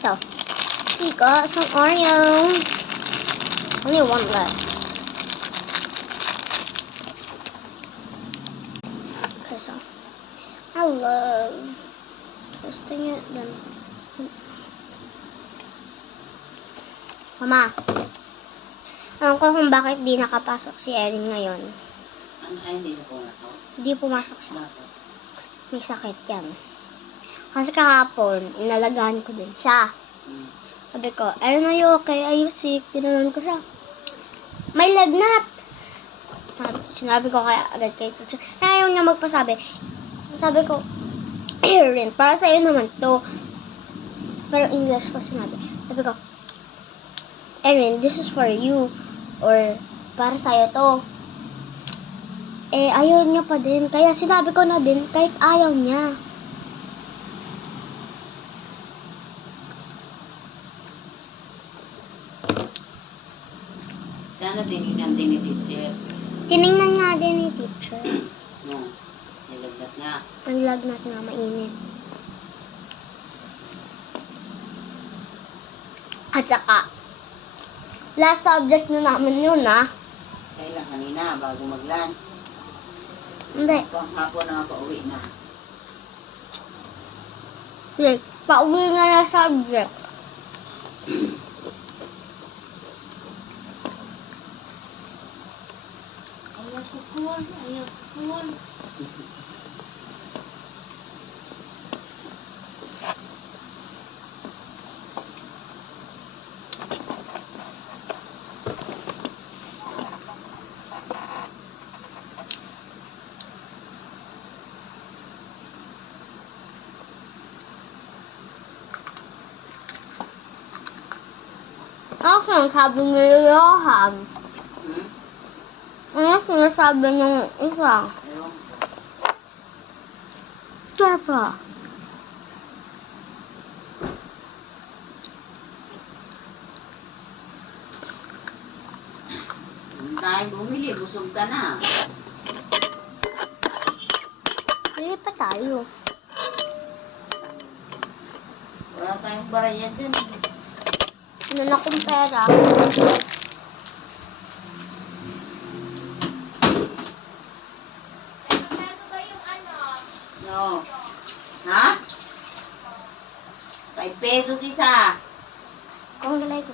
So, we got some Oreo. Only one left. Okay, so I love twisting it. Then, Mama, alam ko kung bakit di nakapasok si Erin ngayon. Ano ay hindi na pumasok? Hindi pumasok siya. Bakit? May sakit yan. Kasi kahapon, inalagaan ko din siya. Sabi ko, Erin, are you okay? Are you sick? Pinalan ko siya. May lagnat! Sinabi ko kaya agad kay teacher. Kaya ayaw niya magpasabi. Sabi ko, Erin, para sa'yo naman to. Pero English ko sinabi. Sabi ko, Erin, this is for you. Or, para sa'yo to. Eh, ayaw niya pa din. Kaya sinabi ko na din, kahit ayaw niya. Sana tinignan din ni teacher. Tiningnan nga din ni teacher. No, nilagnat nga. Ang lagnat nga, mainit. At saka, last subject na namin yun, ha? Kailan kanina, bago mag-lunch. Hindi. Hapon na pauwi na. Hindi. Pauwi nga na subject. Ayaw ko cool, ayaw ko cool. Ano sinasabi ni Johan? Ano sinasabi ng isa? Ewan ko. Trevor. Huwag tayo bumili, busog ka na. Pili pa tayo. Wala tayong baraya dyan. Ano na kong pera? No. Ha? 5 pesos isa. Kung galay ko.